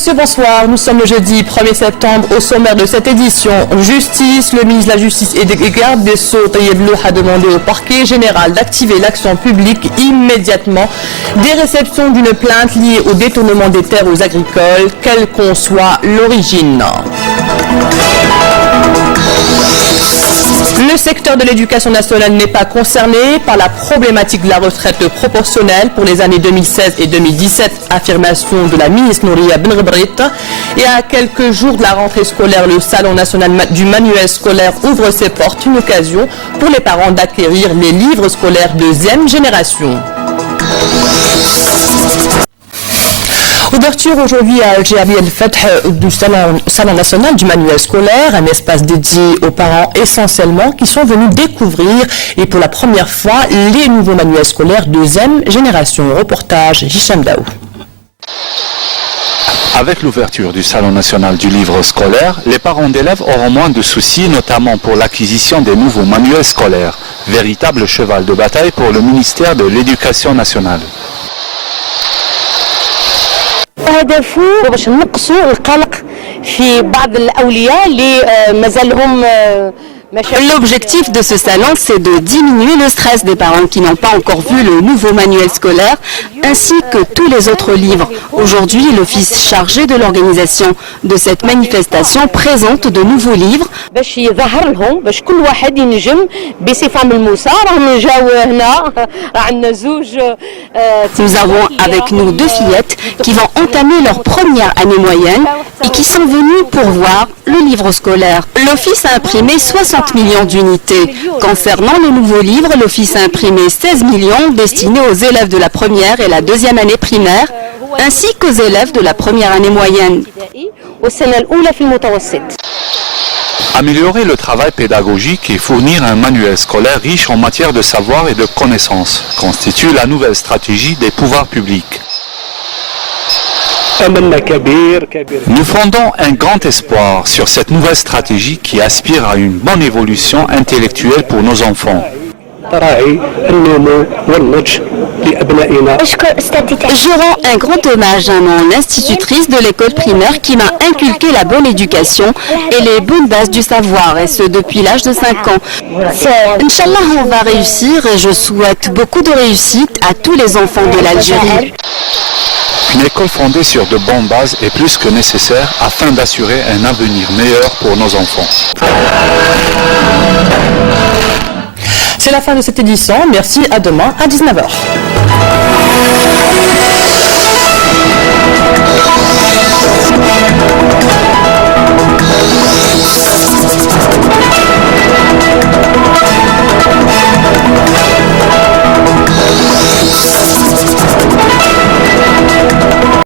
messieurs, bonsoir. Nous sommes le jeudi 1er septembre. Au sommaire de cette édition, justice. Le ministre de la Justice et des gardes des Sceaux, Tayeb Loh, a demandé au parquet général d'activer l'action publique immédiatement des réceptions d'une plainte liée au détournement des terres aux agricoles, quelle qu'en soit l'origine. Le secteur de l'éducation nationale n'est pas concerné par la problématique de la retraite proportionnelle pour les années 2016 et 2017, affirmation de la ministre Nouria Benrebrit. Et à quelques jours de la rentrée scolaire, le Salon national du manuel scolaire ouvre ses portes, une occasion pour les parents d'acquérir les livres scolaires deuxième génération. Ouverture aujourd'hui à Al-Jabi El-Fath du Salon national du manuel scolaire, un espace dédié aux parents essentiellement qui sont venus découvrir et pour la première fois les nouveaux manuels scolaires deuxième génération. Reportage Hicham Daou. Avec l'ouverture du Salon national du livre scolaire, les parents d'élèves auront moins de soucis, notamment pour l'acquisition des nouveaux manuels scolaires, véritable cheval de bataille pour le ministère de l'Éducation nationale. هدفه باش نقصوا القلق في بعض الأولياء اللي مازالهم L'objectif de ce salon, c'est de diminuer le stress des parents qui n'ont pas encore vu le nouveau manuel scolaire, ainsi que tous les autres livres. Aujourd'hui, l'office chargé de l'organisation de cette manifestation présente de nouveaux livres. Nous avons avec nous deux fillettes qui vont entamer leur première année moyenne et qui sont venues pour voir le livre scolaire. L'office a imprimé 60 millions d'unités. Concernant le nouveau livre, l'office a imprimé 16 millions destinés aux élèves de la première et la deuxième année primaire, ainsi qu'aux élèves de la première année moyenne. Améliorer le travail pédagogique et fournir un manuel scolaire riche en matière de savoir et de connaissances constitue la nouvelle stratégie des pouvoirs publics. Nous fondons un grand espoir sur cette nouvelle stratégie qui aspire à une bonne évolution intellectuelle pour nos enfants. Je rends un grand hommage à mon institutrice de l'école primaire qui m'a inculqué la bonne éducation et les bonnes bases du savoir, et ce depuis l'âge de 5 ans. Inch'Allah, on va réussir et je souhaite beaucoup de réussite à tous les enfants de l'Algérie. Une école fondée sur de bonnes bases est plus que nécessaire afin d'assurer un avenir meilleur pour nos enfants. C'est la fin de cette édition. Merci, à demain à 19h.